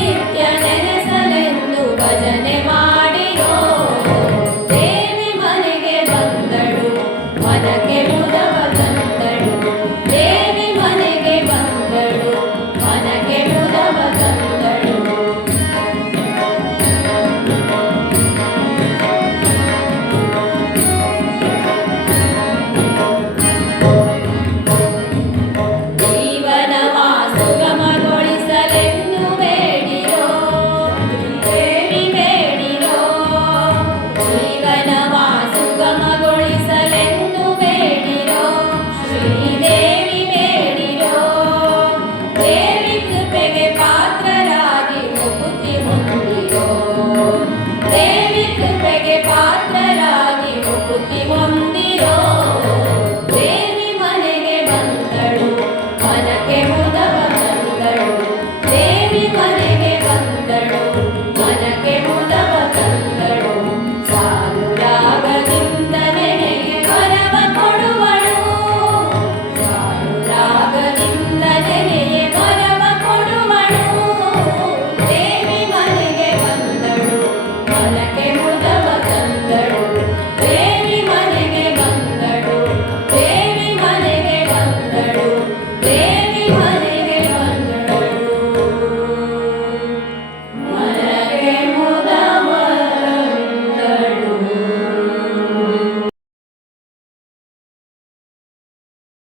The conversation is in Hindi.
नित्यनरसलेन्दु भजने